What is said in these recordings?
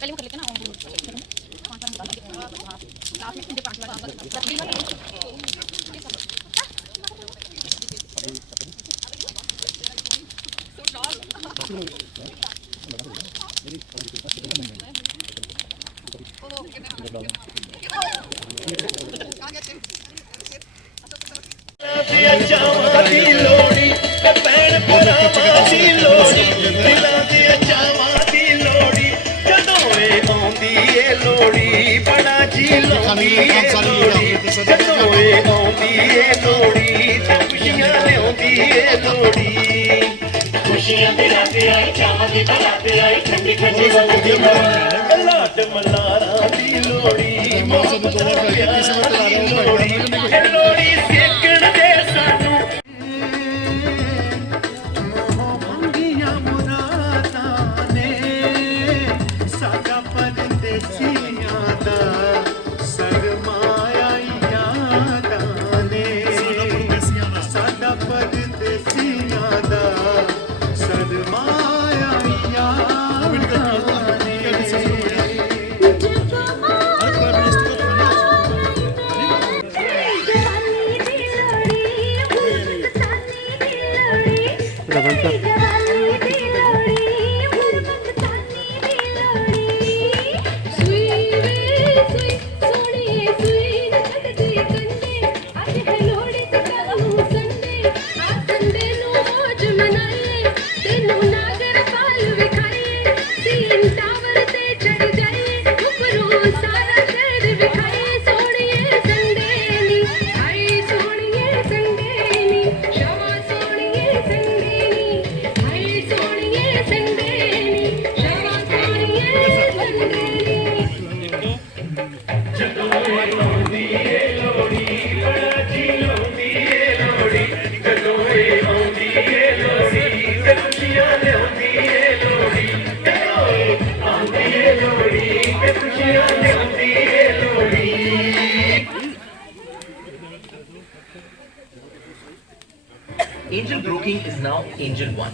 पहले वो कर लेते हैं ना लास्ट में 5 बार खुशियां दिलाते आई चावां दी बनाते आई ठंडी ठंडी लाड मलारा दी लोड़ी लोड़ी सेकण दे सानू मंगियां मुरादां ने साडा परदेसियां दा सरमाया यादां ने साडा परदेसियां दा सरमाया Angel Broking is now Angel One.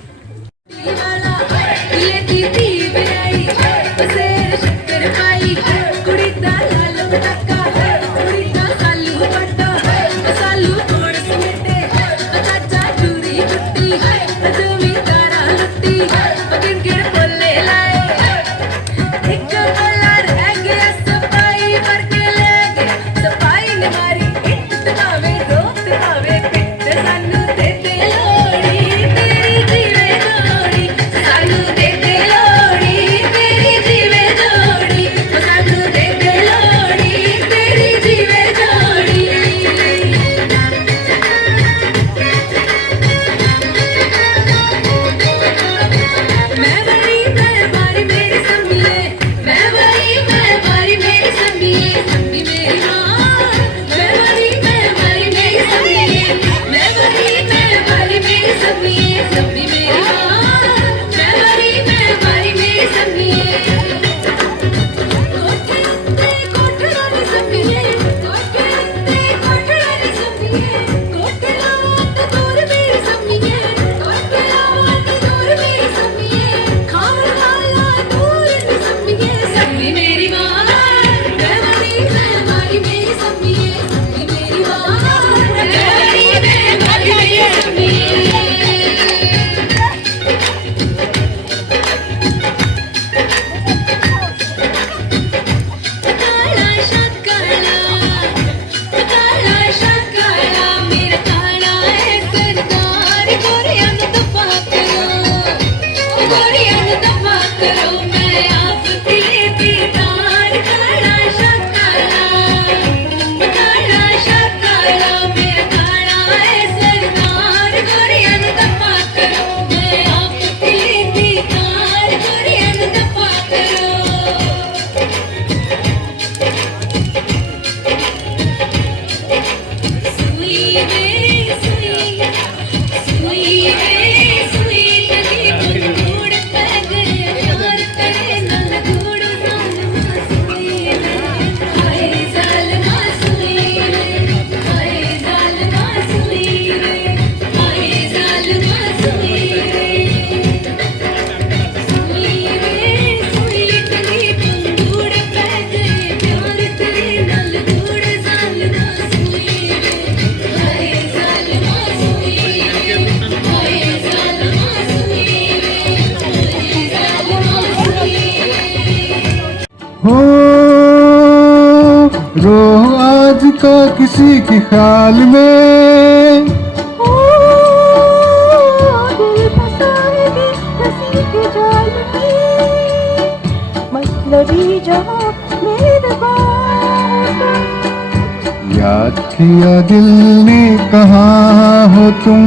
रो आज का किसी के ख्याल में, ओ दिल फंसा है किसी के जाल में, मतलबी जहाँ मेरे बात। याद किया दिल ने कहाँ हो तुम,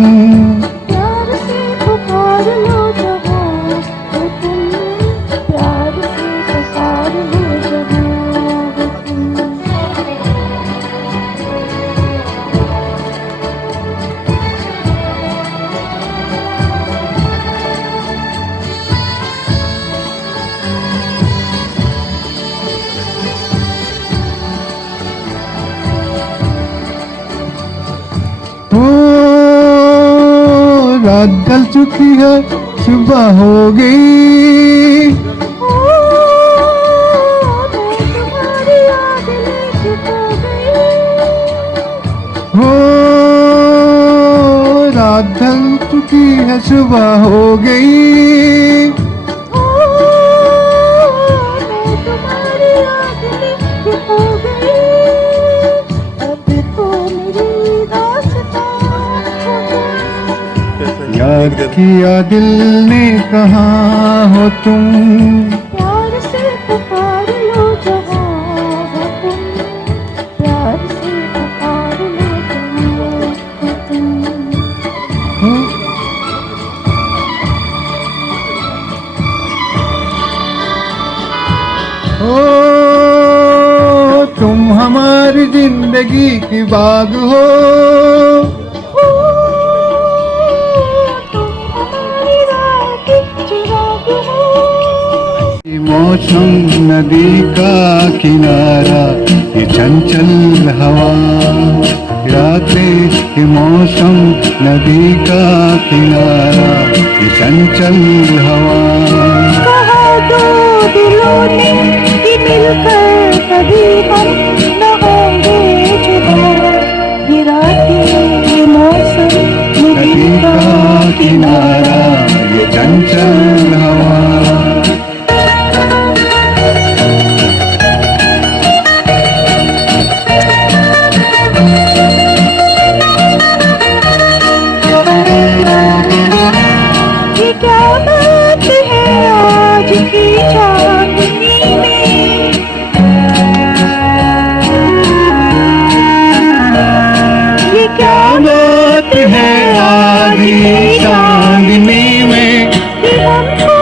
प्यार से पुकार लो जहाँ हो तुम, प्यार से पुकार लो जहाँ हो तुम। ओ रात ढल चुकी है सुबह हो गई, ओ मैं तुम्हारी याद लेके खो गई, हो रात ढल चुकी है सुबह हो गई, ओ मैं तुम्हारी याद लेके खो गई, अब तो मेरी दास्तां हो गई। याद किया दिल ने कहाँ हो तुम, प्यार से पुकार लो जहाँ हो तुम, प्यार से पुकार लो जहाँ हो तुम। हो ओ तुम हमारी जिंदगी की बाग हो, ओ तुम हमारी राह की चिराग हो, ये मौसम नदी का किनारा, ये चंचल हवा, रातें ये मौसम नदी का किनारा, ये चंचल हवा। कहा दो दिलों ने कि मिलकर कभी हम न होंगे जुदा, ये रातें ये मौसम नदी का किनारा, ये चंचल हवा। ये क्या बात है आज की चांदनी में, ये क्या बात है आज की चांदनी में, कि हम खो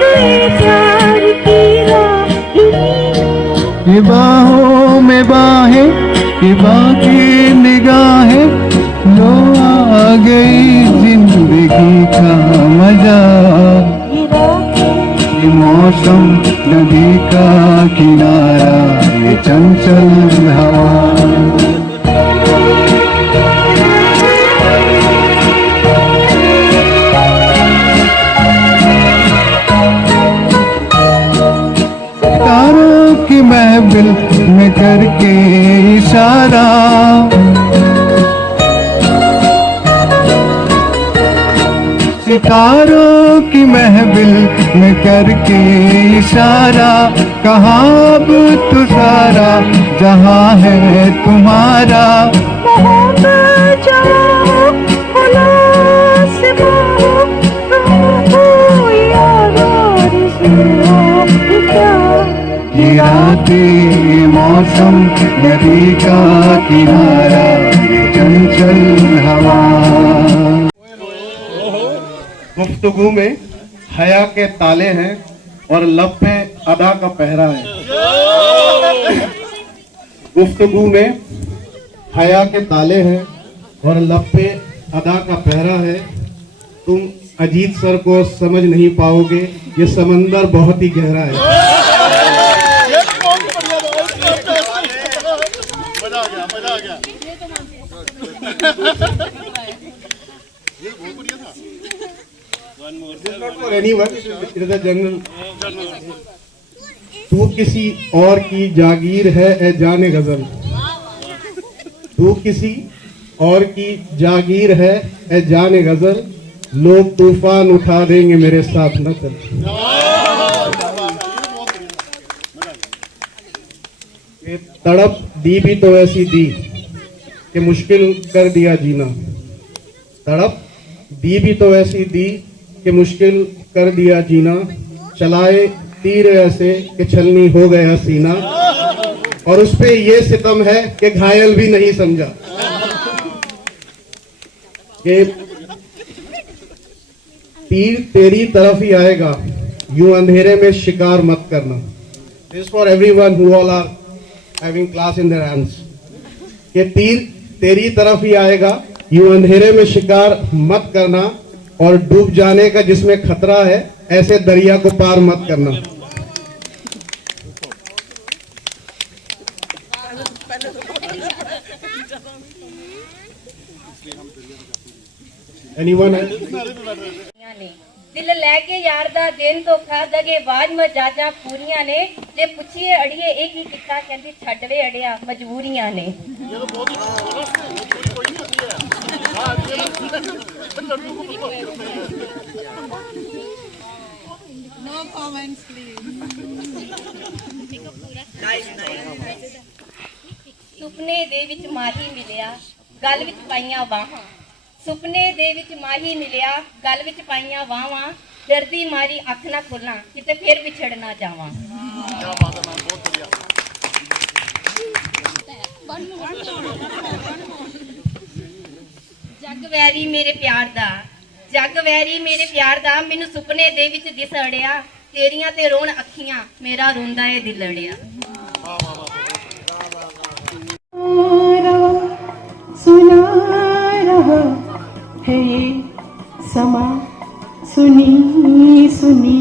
गए प्यार की राही में। ये बाहों में बाहें, ये बाकी निगाहें, लो आ गई जिंदगी का मजा, ये रातें ये मौसम नदी का किनारा, ये चंचल हवा। सितारों की महफिल में करके इशारा, सितारों की महफिल में करके इशारा, कहाँ अब तू सारा जहाँ है तुम्हारा। मोहब्बत जाओ खुलास बाहो, तुमको याद आरज़ू हो क्या। ये रातें ये मौसम नदी का किनारा, ये चंचल हवा। गुफ्तगू में हया के ताले हैं और लब पे अदा का पहरा है। गुफ्तगू में हया के ताले हैं और लब पे अदा का पहरा है। तुम अजीत सर को समझ नहीं पाओगे, ये समंदर बहुत ही गहरा है। जनरल तू किसी और की जागीर है ए जाने गजल, तू किसी और की जागीर है ए जाने गजल, लोग तूफान उठा देंगे मेरे साथ न चल। कि तड़प दी भी तो ऐसी दी कि मुश्किल कर दिया जीना। तड़प दी भी तो ऐसी दी कि मुश्किल कर दिया जीना। चलाए तीर ऐसे कि छलनी हो गया सीना। और उस पे ये सितम है कि घायल भी नहीं समझा। कि तीर तेरी तरफ ही आएगा, यूं अंधेरे में शिकार मत करना। This for everyone who all are having class in their hands. कि तीर तेरी तरफ ही आएगा, यूं अंधेरे में शिकार मत करना। और डूब जाने का जिसमें खतरा है, ऐसे दरिया को पार मत करना। Anyone else? दिल लैके यार दा दिन धोखा दगे बाज मजाजा पूरियां ने जे पुछिए अड़िए एक ही किता कहंदी छड्ड वे अड़िया मजबूरियां ने। No comments, please. ਸੁਪਨੇ ਦੇ ਵਿੱਚ ਮਾਹੀ ਮਿਲਿਆ ਗਲ ਵਿੱਚ ਪਾਈਆਂ ਬਾਹਾਂ। ਸੁਪਨੇ ਦੇ ਵਿੱਚ ਮਾਹੀ ਮਿਲਿਆ ਗਲ ਵਿੱਚ ਪਾਈਆਂ ਬਾਹਾਂ। ਡਰਦੀ ਮਾਰੀ ਅੱਖ ਨਾ ਖੋਲਾਂ ਕਿਤੇ ਫੇਰ ਵਿਛੜ ਨਾ ਜਾਵਾਂ। ਜੱਗ ਵੈਰੀ ਮੇਰੇ ਪਿਆਰ ਦਾ, ਜੱਗ ਵੈਰੀ ਮੇਰੇ ਪਿਆਰ ਦਾ ਮੈਨੂੰ ਸੁਪਨੇ ਦੇ ਵਿੱਚ ਦਿਸ ਅੜਿਆ। ਤੇਰੀਆਂ ਤੇ ਰੋਣ ਅੱਖੀਆਂ ਮੇਰਾ ਰੋਂਦਾ ਏ ਦਿਲ ਅੜਿਆ। सुना रहा है ये समा, सुनी सुनी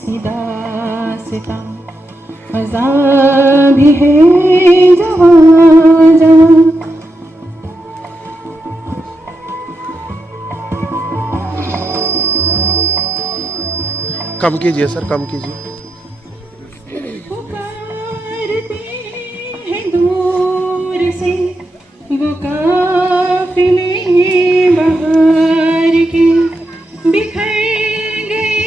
सी दास्तां। फज़ा भी है जवां जवां। कम कीजिए सर, कम कीजिए। पुकारते हैं दूर से वो काफिले बहार के। बिखर गए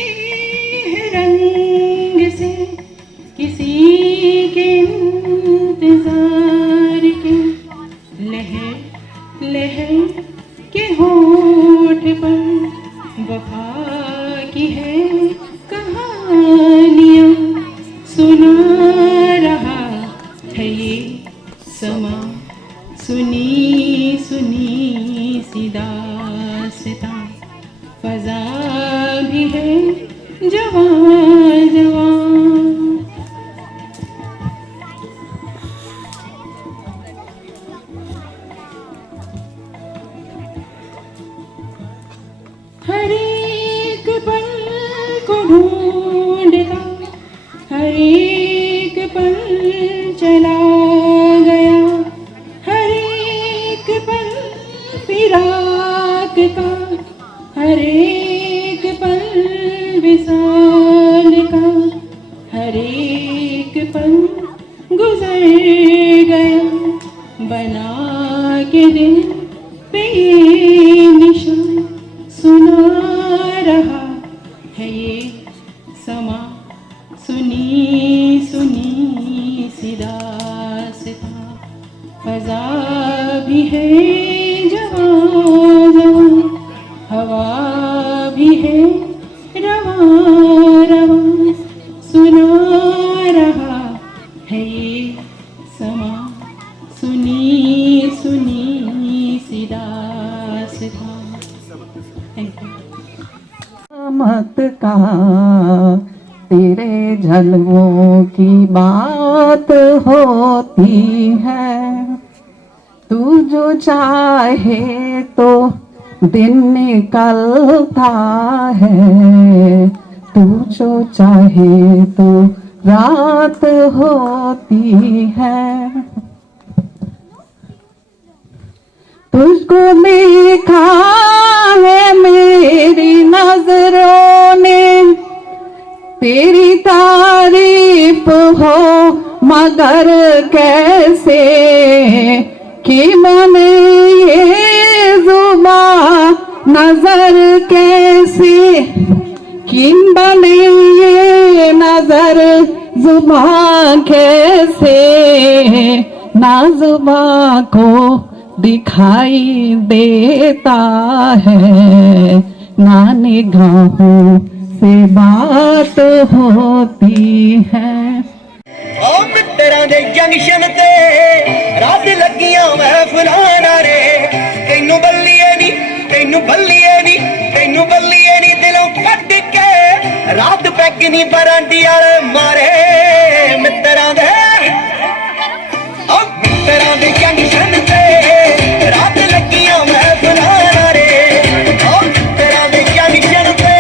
हैं रंग से किसी के इंतजार के। लहर लहर के होठ पर वफा की है कहानियाँ। सुना रहा है ये समा, सुनी सुनी सी दास्तां। फज़ा भी है जवां जवां। हर एक पल को ढूंढता हर एक पल चला गया। हर एक पल फिराक का, हर एक पल विसाल का। हर एक पल गुजर गया बना के दिल पे ये निशान। सुना रहा है ये समा, सुनी सुनी सी दास्तां। फज़ा भी है जवां जवां। हवा भी है रवां रवां। सुना रहा है ये समा, सुनी सुनी सी दास्तां। Thank you. मत का तेरे जलवों की बात होती है। तू जो चाहे तो दिन निकलता है। तू जो चाहे तो रात होती है। तुझको देखा है मेरी नजरों ने। तेरी तारीफ हो मगर कैसे कि मैंने ये जुबां नजर कैसे कि यकीन बने ये नजर जुबां कैसे ना जुबां को दिखाई देता है, ना निगाहों से बात होती है। ओ मित्तरां दे जंक्शन ते रात लगियां महफिलां रे, तैनू बल्लिए नी तैनू बल्लिए नी तैनू बल्लिए नी दिलों कट के रात पैगनी बरांडी वाले मारे मित्तरां दे ओ मित्तरां दे जंक्शन ते रात लगियां महफिलां रे, ओ मित्तरां दे जंक्शन ते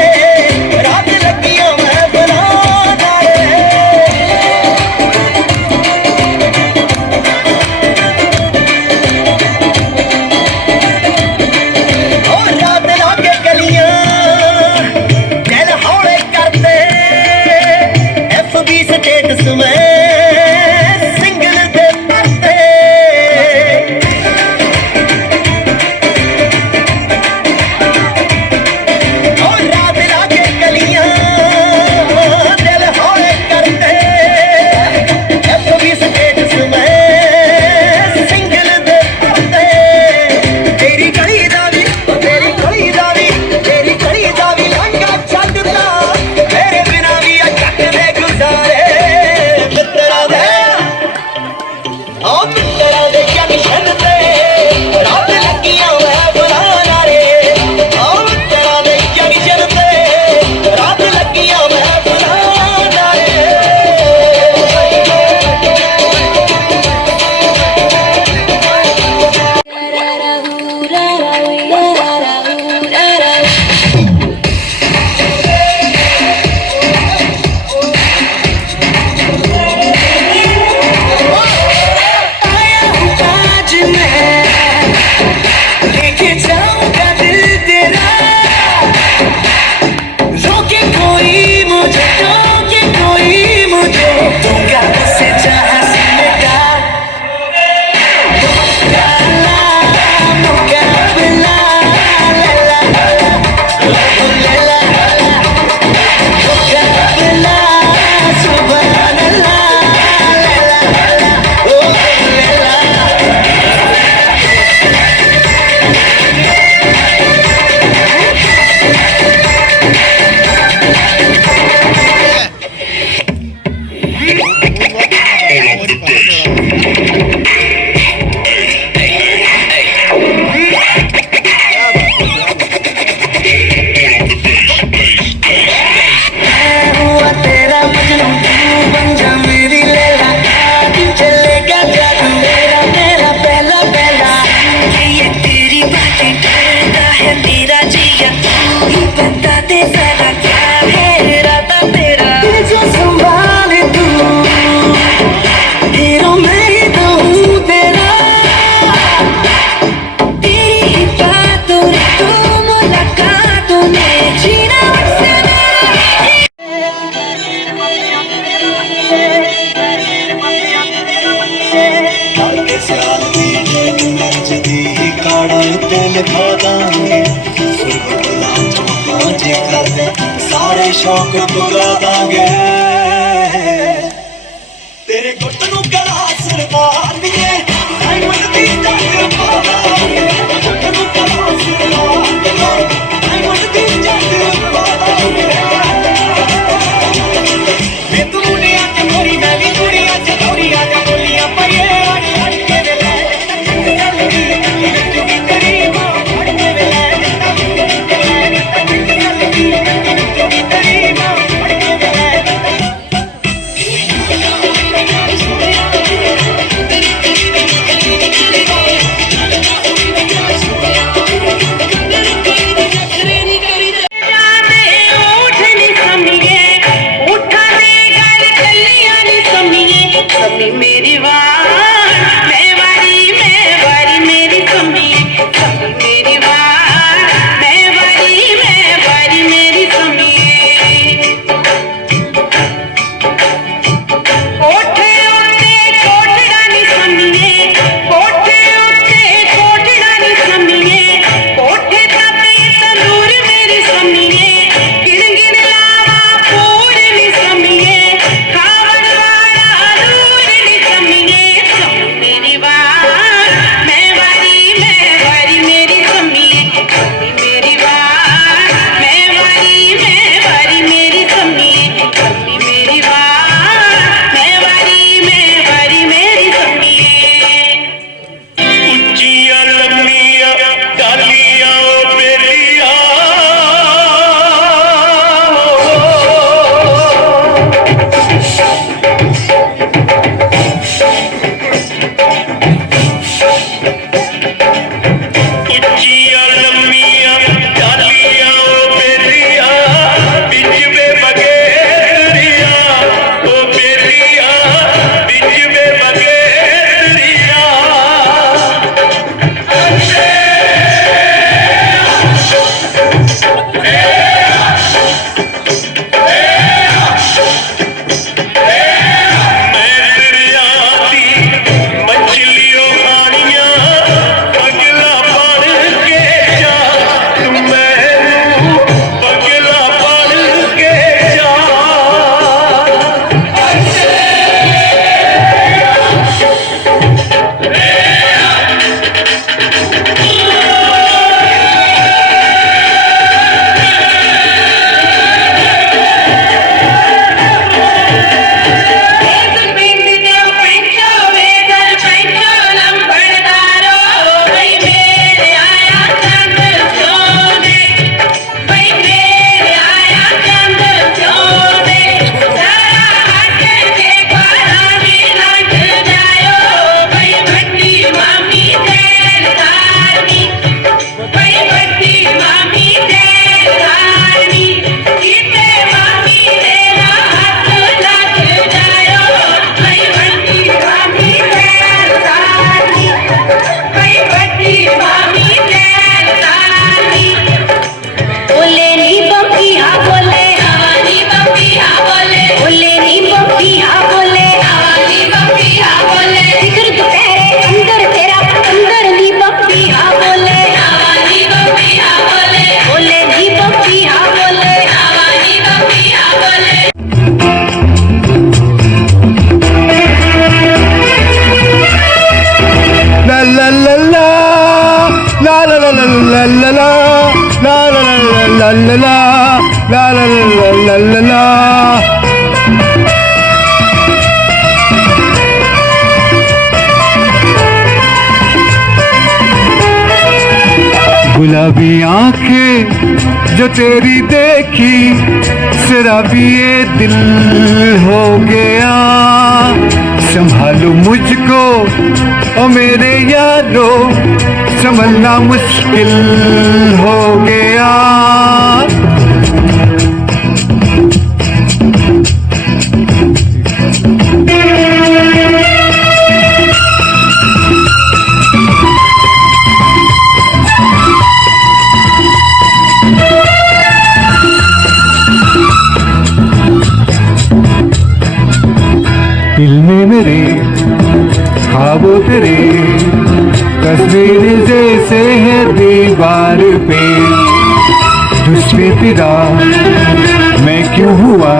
रात लगियां महफिलां रे। स्टेटस में सिंगल दे पत्ते और रात लाके गलियां दिल हौले करते, FB स्टेटस में सिंगल दे पत्ते। तेरी गली दावी तेरी गली दावी तेरी गली दावी लंगा छड्डदा, तेरे बिना भी जट दे गुजारे सारे शौक पुगा दांगे, तेरे गुट नू गला सरदार दिए डायमंड दी जग पावांगे, गुट नू गला सरदार दिए डायमंड दी जग पावांगे। मैं तू मुंडिया च गोरी मैं भी कुड़िया च गोरिया च बोलियां पाइए अड़ के वेले चुगी तेरी मां अड़ के वेले चुगी तेरी मां अड़ के वेले गुलाबी आंखें जो तेरी देखी, शराबी ये दिल हो गया। संभालो मुझको ओ मेरे यारो, संभलना मुश्किल हो गया। दिल में मेरे ख्वाबों तेरे, तस्वीर जैसे है दीवार पे। तुझसे तेरा मैं क्यों हुआ,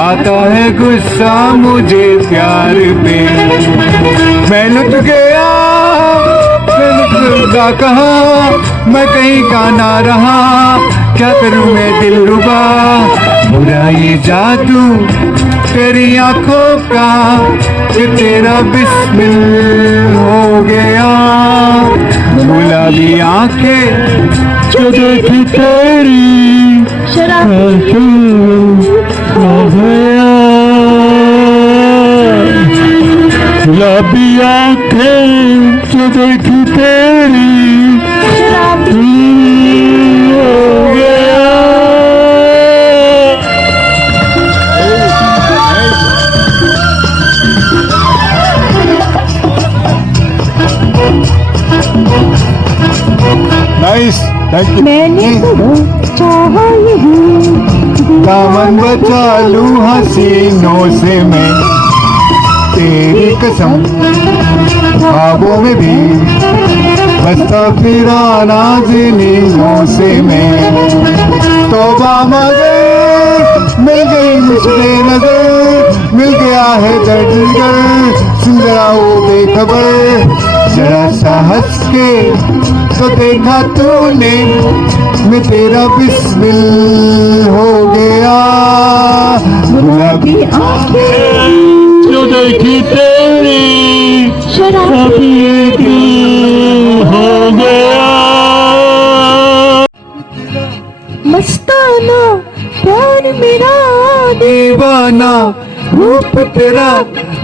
आता है गुस्सा मुझे प्यार पे। मैं लुट गया, मैं लुटा कहा, मैं कहीं का ना रहा। क्या करूं मैं दिलरुबा, बुरा ये जादू तेरी आंखों का, ये तेरा बिस्मिल हो गया। गुलाबी आंखें जो देखी तेरी, शराबी हो गया। गुलाबी आंखें जो देखी तेरी, शराबी हो गया। Nice, thank you. मैंने चाहा यही दामन बचा लूं हसीनों से मैं, तेरी कसम ख्वाबों में भी बसता फिरा नाज़नीनों से मैं। तौबा मगर मिल गई मुझे नजर, मिल गया है दर्द जिगर। सुन जरा वो बेखबर, जरा सा हंस के तो देखा तूने, मैं तेरा बिस्मिल हो गया। गुलाबी आंखें जो देखी तेरी, शराबी दिल हो गया। मस्ताना प्यार मेरा दीवाना, रूप तेरा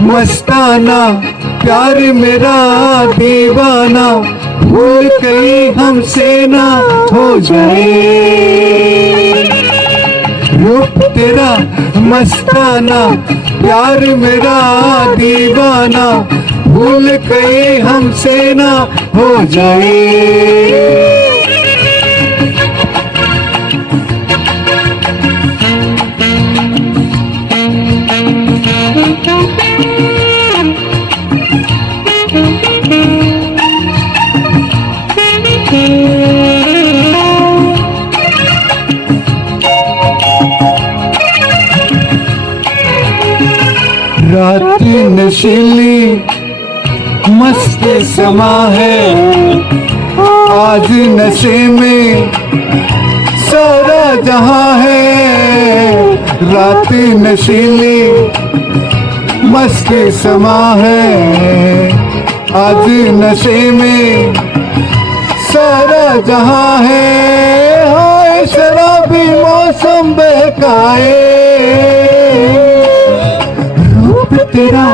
मस्ताना, प्यार मेरा दीवाना। भूल कहीं हमसे ना हो जाए, रूप तेरा मस्ताना, प्यार मेरा दीवाना। भूल कहीं हमसे ना हो जाए। रात नशीली मस्त समा है, आज नशे में सारा जहां है। रात नशीली मस्त समा है, आज नशे में सारा जहां है। हाय शराबी मौसम बहकाए, तेरा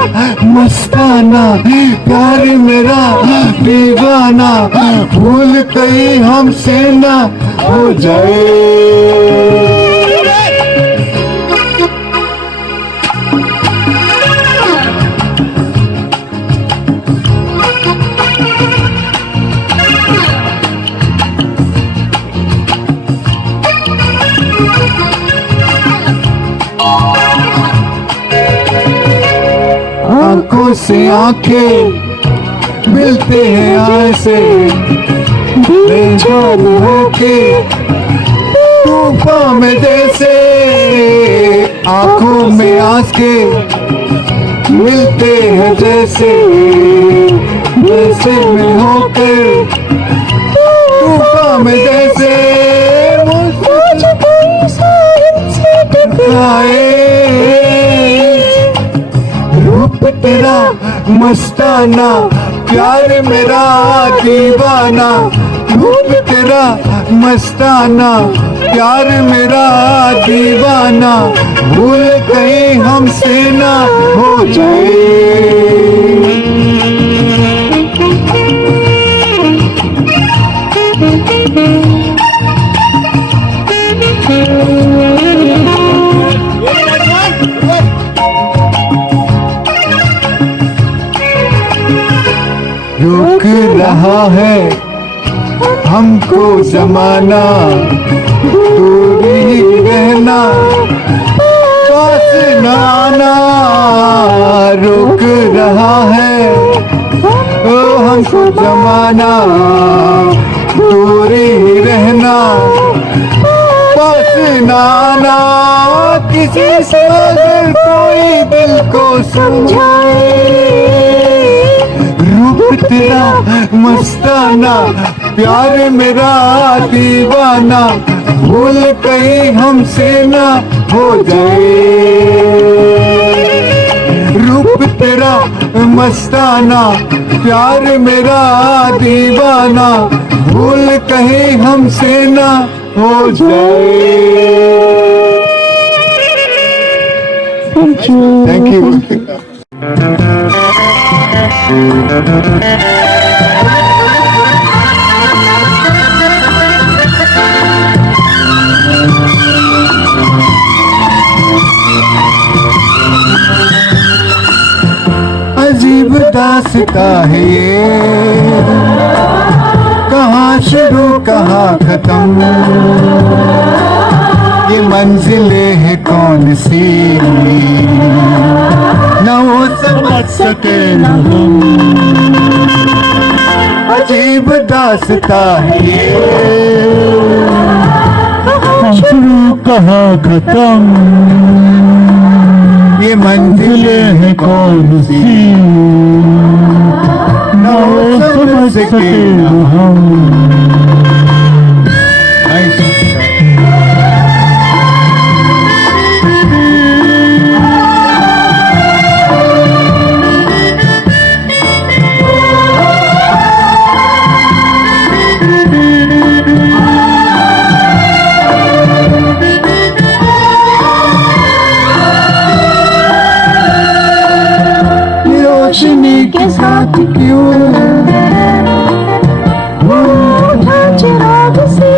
मस्ताना, प्यार मेरा दीवाना। भूल कहीं हमसे ना हो जाए। आंखों से आंखें मिलते हैं ऐसे, बेजान होके तूफान में जैसे। आंखों में आंखें मिलते हैं जैसे, जैसे में होकर तूफान में जैसे। मुझे कोई साहिल से टकराए, रूप तेरा मस्ताना, प्यार मेरा दीवाना, रूप तेरा मस्ताना, प्यार मेरा दीवाना, भूल कहीं हमसे ना हो जाए। रोक रहा है हमको जमाना, दूरी रहना, पास न आना। रोक रहा है ओ हमको जमाना, दूरी रहना, पास न आना। किसी से अगर कोई दिल को समझाए, रूप तेरा मस्ताना, प्यार मेरा दीवाना, भूल कहीं हमसे ना हो जाए। रूप तेरा मस्ताना, प्यार मेरा दीवाना, भूल कहीं हमसे ना हो जाए। Thank you. अजीब दास्तां है ये, कहाँ शुरू कहाँ खत्म, ये मंजिलें है कौन सी, न वो समझ सके न हम। अजीब दास्तां है ये, कहाँ शुरू कहाँ खत्म, ये मंजिलें हैं कौन सी, न वो समझ सके न हम। रोशनी के साथ क्यों उठा चिराग से,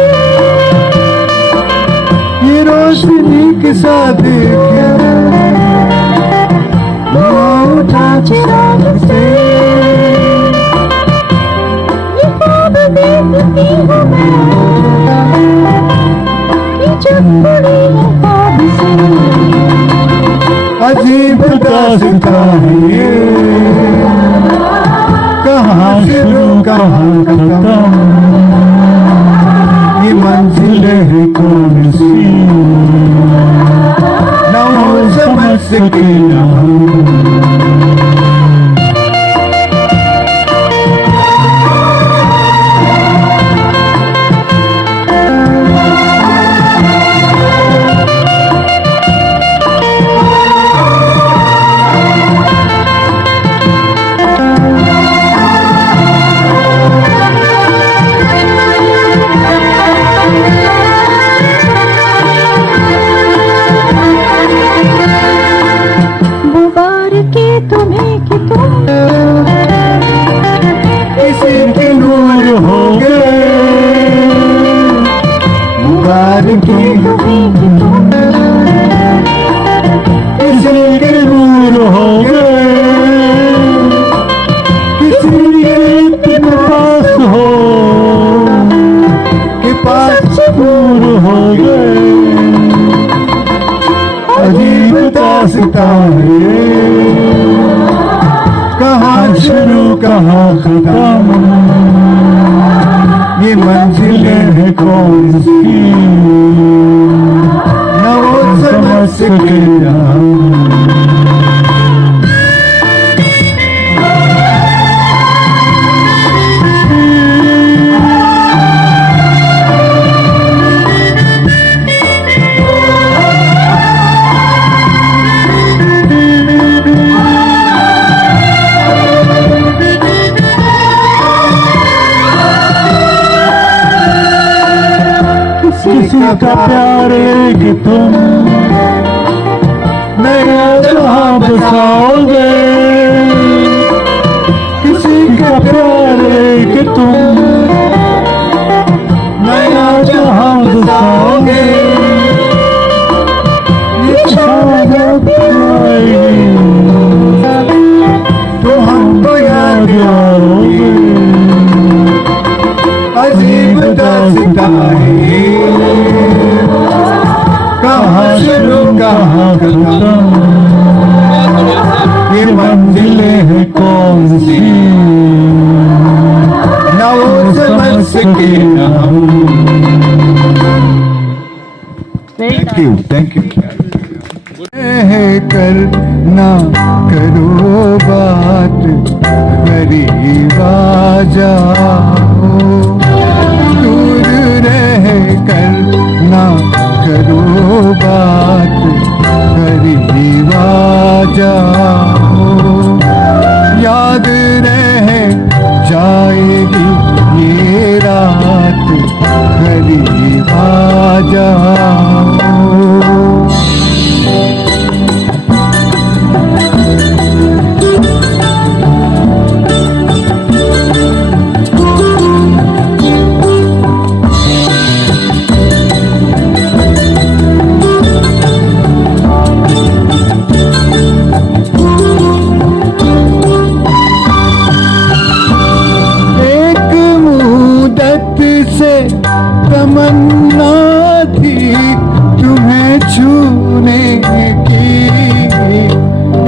ये रोशनी के साथ क्यों उठा चिराग से। ये ख्वाब देखती हूँ मैं, ये जब बड़ी है ख्वाब से। अजीब दास्तां है ये, कहाँ शुरू कहाँ खत्म, ये मंजिलें है कौन सी, न वो समझ सके न हम। कहाँ शुरू कहाँ खत्म, ये मंजिलें हैं कौन सी, न वो समझ सके न हम। का प्यार लेके तुम नया जहां बसाओगे, किसी का प्यार लेके तुम नया जहां बसाओगे, ये शहादत आएगी तो हमको याद आओगे, अजीब दास्तानें कहाँ शुरू कहाँ खत्म, ये मंजिलें हैं कौन सी न वो समझ सके न हम। थैंक यू कर ना करो बात, करीब आ जाओ, दूर रह कर ना करो बात, करीब आ जाओ, याद रह जाएगी ये रात, करीब आ जाओ। तमन्ना थी तुम्हें छूने की,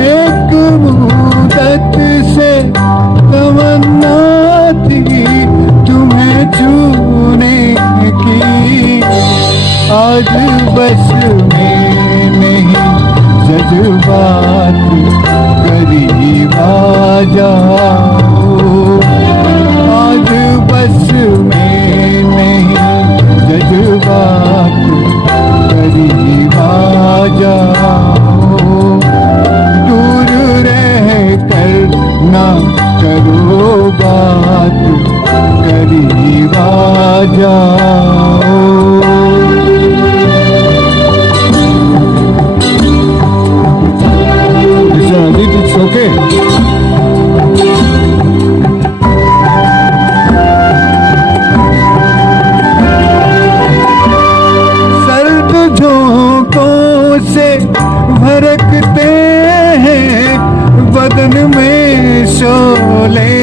एक मुद्दत से तमन्ना थी तुम्हें छूने की, आज बस में नहीं जज्बात, करीब आ जाओ, आज बस में नहीं जज्बात, करीब आ जाओ, दूर रह कर ना करो बात, करीब आ जाओ। It's okay. से भड़कते हैं बदन में शोले,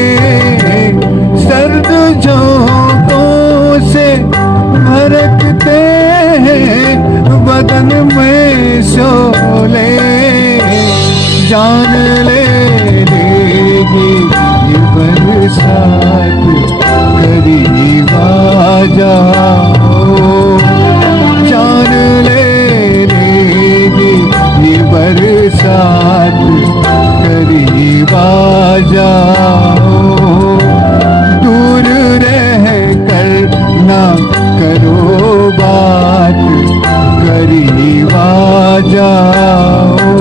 सर्द झोंकों से भड़कते हैं बदन में शोले, जान ले लेगी ये बरसात, करीब आ जाओ, जान ले बरसात, करीब आ जाओ, दूर रह कर ना करो बात, करीब आ जाओ।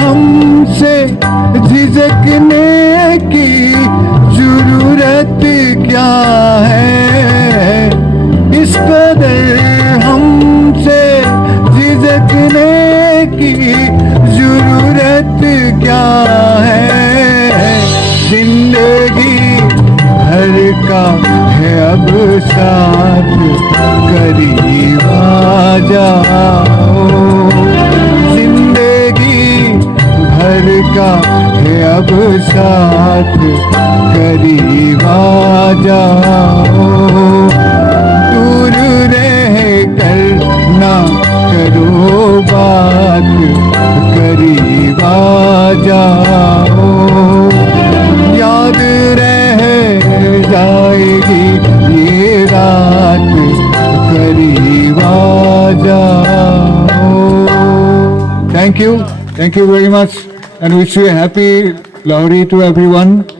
हमसे झिझकने की जरूरत क्या है, इस कदर हमसे झिझकने की जरूरत क्या है, जिंदगी भर का है अब साथ, करीब आ जाओ, भर का है अब साथ, करीब आ जाओ, दूर रह कर ना करो बात, करीब आ जाओ, याद रह जाएगी ये रात, करीब आ जाओ। Thank you very much. and wish you a happy Lohri to everyone.